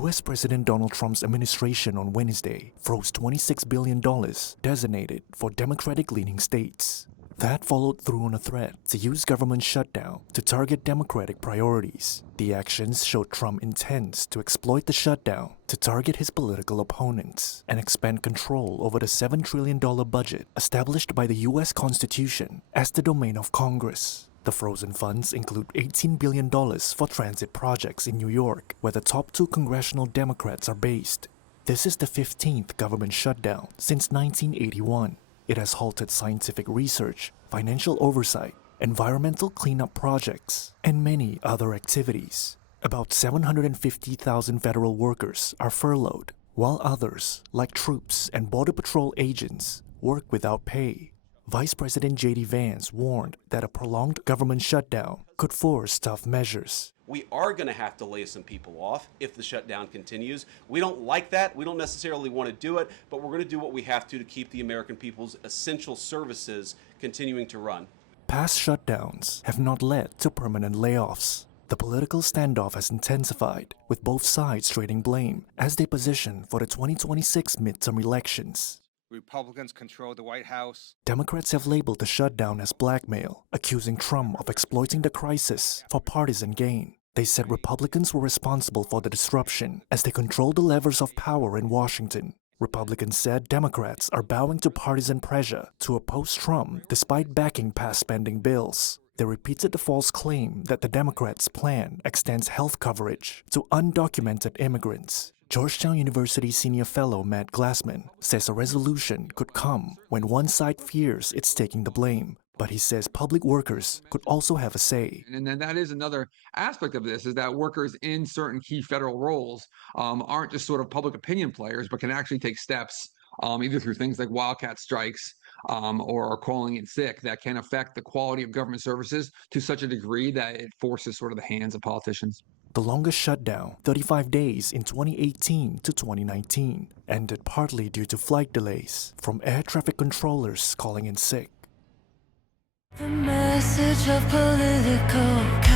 U.S. President Donald Trump's administration on Wednesday froze $26 billion designated for Democratic-leaning states. That followed through on a threat to use government shutdown to target Democratic priorities. The actions showed Trump intends to exploit the shutdown to target his political opponents and expand control over the $7 trillion budget established by the U.S. Constitution as the domain of Congress. The frozen funds include $18 billion for transit projects in New York, where the top two congressional Democrats are based. This is the 15th government shutdown since 1981. It has halted scientific research, financial oversight, environmental cleanup projects, and many other activities. About 750,000 federal workers are furloughed, while others, like troops and Border Patrol agents, work without pay. Vice President JD Vance warned that a prolonged government shutdown could force tough measures. We are going to have to lay some people off if the shutdown continues. We don't like that. We don't necessarily want to do it, but we're going to do what we have to keep the American people's essential services continuing to run. Past shutdowns have not led to permanent layoffs. The political standoff has intensified, with both sides trading blame as they position for the 2026 midterm elections. Republicans control the White House. Democrats have labeled the shutdown as blackmail, accusing Trump of exploiting the crisis for partisan gain. They said Republicans were responsible for the disruption as they control the levers of power in Washington. Republicans said Democrats are bowing to partisan pressure to oppose Trump despite backing past spending bills. They repeated the false claim that the Democrats' plan extends health coverage to undocumented immigrants. Georgetown University senior fellow Matt Glassman says a resolution could come when one side fears it's taking the blame, but he says public workers could also have a say. And then that is another aspect of this, is that workers in certain key federal roles aren't just sort of public opinion players, but can actually take steps either through things like wildcat strikes or calling in sick that can affect the quality of government services to such a degree that it forces sort of the hands of politicians. The longest shutdown, 35 days in 2018 to 2019, ended partly due to flight delays from air traffic controllers calling in sick. The message of political